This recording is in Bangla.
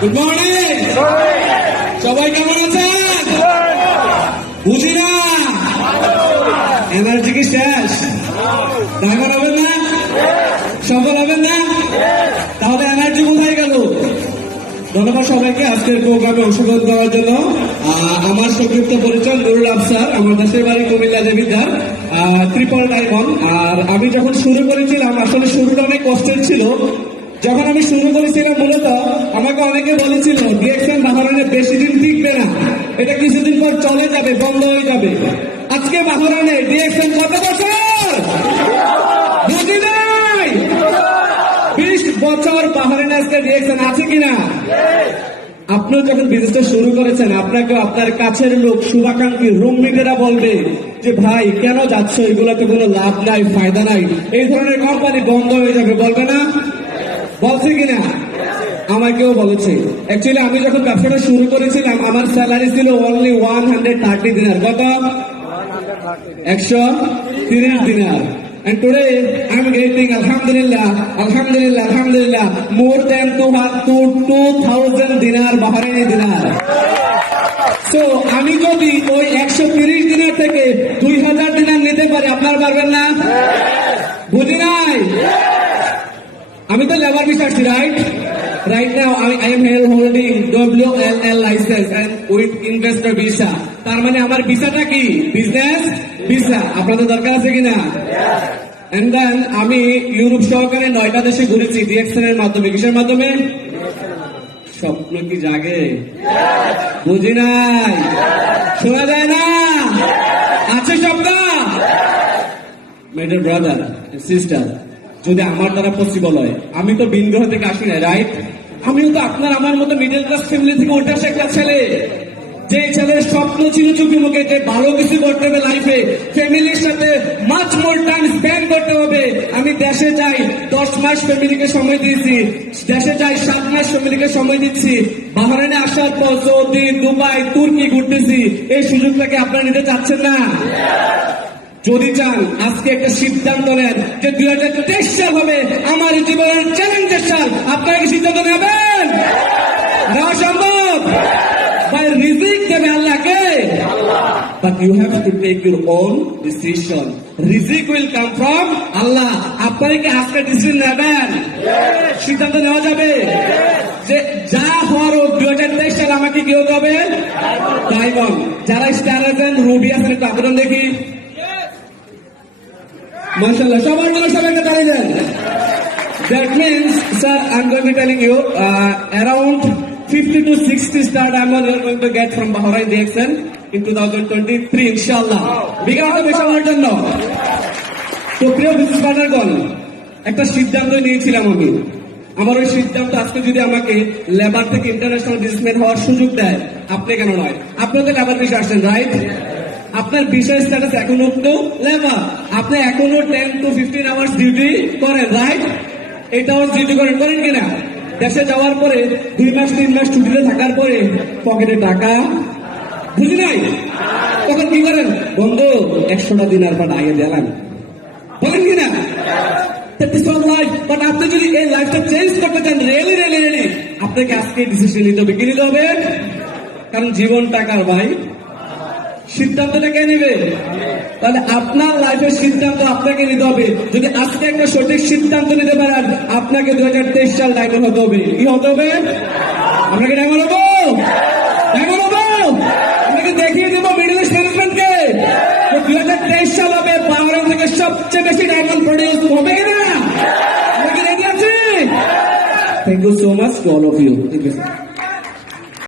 গুড মর্নিং সবাই কেমন আছেন? বুঝি না এনার্জি কি শেষ? ড্রাইভার হবেন না? সফল হবেন না? তাহলে এনার্জি কোথায় গেল? ধন্যবাদ সবাইকে আজকের প্রোগ্রামে অংশগ্রহণ করার জন্য। আমার সংক্ষিপ্ত পরিচয় নুরুল আফসার, আমার দেশের বাড়ি কুমিল্লা দেবিদ্যার ত্রিপল ডায়মন্ড। আর আমি যখন শুরু করেছিলাম, আসলে শুরুটা অনেক কষ্টের ছিল যখন আমি শুরু করেছিলাম মূলত, আমাকে অনেকে বলেছিল ডিএক্সএন বাহারানে বেশি দিন টিকবে না। এটা কিছুদিন পর চলে যাবে, বন্ধ হয়ে যাবে। আজকে বাহারানে ডিএক্সএন কত বছর? বুঝি নাই? বিশ বছর বাহারানে আজকে ডিএক্সএন আছে কিনা? আপনিও যখন বিজনেসটা শুরু করেছেন আপনাকে আপনার কাছের লোক, শুভাকাঙ্ক্ষী রুমমেটেরা বলবে যে, ভাই, কেন যাচ্ছ? এগুলোতে কোনো লাভ নাই, ফায়দা নাই। এই ধরনের কোম্পানি বন্ধ হয়ে যাবে। বলবে না বলছে কিনা? আমাকেও বলেছে। অ্যাকচুয়ালি আমি যখন ব্যবসাটা শুরু করেছিলাম আমার স্যালারি ছিল অনলি ওয়ান হান্ড্রেড থার্টি দিনার কত? একশো তিরিশ দিনার And today I'm getting Alhamdulillah, Alhamdulillah, Alhamdulillah more than two two two thousand dinar Bahraini dinar. So আমি যদি ওই একশো তিরিশ দিনের থেকে দুই হাজার দিনার নিতে পারি আপনার পারবেন না বুঝি নাই আসছি রাইট রাইট নাও আমি I am hell holding W L L licence and with investor visa তার মানে আমার ভিসাটা কি? বিজনেস ভিসা আপনাদের দরকার আছে কিনা? এন্ড দেন আমি ইউরোপ সহকারে নয়টা দেশে ঘুরেছি ডিএক্সএন এর মাধ্যমে। কিসের মাধ্যমে? স্বপ্ন কি জাগে? বুঝি নাই? শোনা যায় না? আছে স্বপ্ন? মেডার ব্রাদার সিস্টার যদি আমার দ্বারা পসিবল হয়। আমি তো ভিন থেকে আসি না রাইট আমিও তো আপনার, আমার মতো মিডল ক্লাস ফ্যামিলি থেকে ওঠা শেখা ছেলে। যে ছেলের স্বপ্ন ছিল চুপি মুখে যে ভালো কিছু করতে হবে লাইফে ফ্যামিলির সাথে মাছ মোর টাইম স্পেন্ড করতে হবে। আমি দেশে যাই, দশ মাস ফ্যামিলিকে সময় দিয়েছি। দেশে যাই, সাত মাস ফ্যামিলিকে সময় দিচ্ছি। বাহারানে আসার পর সৌদি দুবাই, তুর্কি ঘুরতেছি, এই সুযোগটাকে আপনারা নিতে চাচ্ছেন না? যদি চান আজকে একটা সিদ্ধান্ত নেন যে দুই হাজার তেইশ সাল হবে আমার জীবনের চ্যালেঞ্জের সাল আপনারা কি সিদ্ধান্ত নেবেন? নেওয়া সম্ভব। বাই রিজিক দেবে আল্লাহকে। But you have to take your own decision. Rizq will come from Allah. আপনারা কি আজকে ডিসিশন নেবেন? সিদ্ধান্ত নেওয়া যাবে? যে যা হওয়ার দুই হাজার তেইশ সালে আমাকে কি হতে হবে? ডায়মন্ড যারা স্টার আছেন রুবি আছেন একটু আবেদন দেখি। সবার জন্য সবাইকে দাঁড়িয়ে দেন। That means, sir, I'm going to be telling you, uh, around 50 to 60 star diamond you're going to get from Bahrain DXN in 2023, inshallah. বিগত বেসানোর জন্য তো প্রিয় বিজনেস পার্টনারগণ একটা সিদ্ধান্ত নিয়েছিলাম আমি। আমার ওই সিদ্ধান্ত আজকে যদি আমাকে লেবার থেকে ইন্টারন্যাশনাল বিজনেসম্যান হওয়ার সুযোগ দেয় আপনি কেন নয়? আপনি তো লেবার বিষয়ে আসছেন রাইট আপনার বিষয় স্ট্যাটাস এখনও তো লেবার আপনি এখনও ten to fifteen hours duty করেন রাইট এইট আওয়ার্স ডিউটি করেন করেন কিনা? দেশে যাওয়ার পরে দুই মাস, তিন মাস ছুটিতে থাকার পরে পকেটে টাকা। বুঝি নাই? তখন কি করেন? বন্ধু, একশোটা দিন আর পর আগে দিলাম। বলেন কিনা. But আপনি যদি এই লাইফটা চেঞ্জ করতে চান রিয়েলি রিয়েলি রিয়েলি আপনাকে আজকে ডিসিশন নিতে হবে। কি নিতে হবে? কারণ জীবন টাকার ভাই? সিদ্ধান্তটা কে নেবে? তাহলে আপনার লাইফের সিদ্ধান্ত আপনাকে নিতে হবে। যদি আজকে একটা সঠিক সিদ্ধান্ত নিতে পারেন, আপনাকে দু হাজার তেইশ সাল ডায়মন্ড হতে হবে। কি হতে হবে? আপনাকে ডায়মন্ড হব? ডায়মন্ড হব? আপনাকে দেখিয়ে দেবো মিডিল ম্যানেজমেন্টকে দু হাজার তেইশ সাল হবে বাংলা থেকে সবচেয়ে বেশি ডায়মন্ড প্রডিউস হবে কিনা? আমরা কি রেডি আছি? Thank you so much to all of you you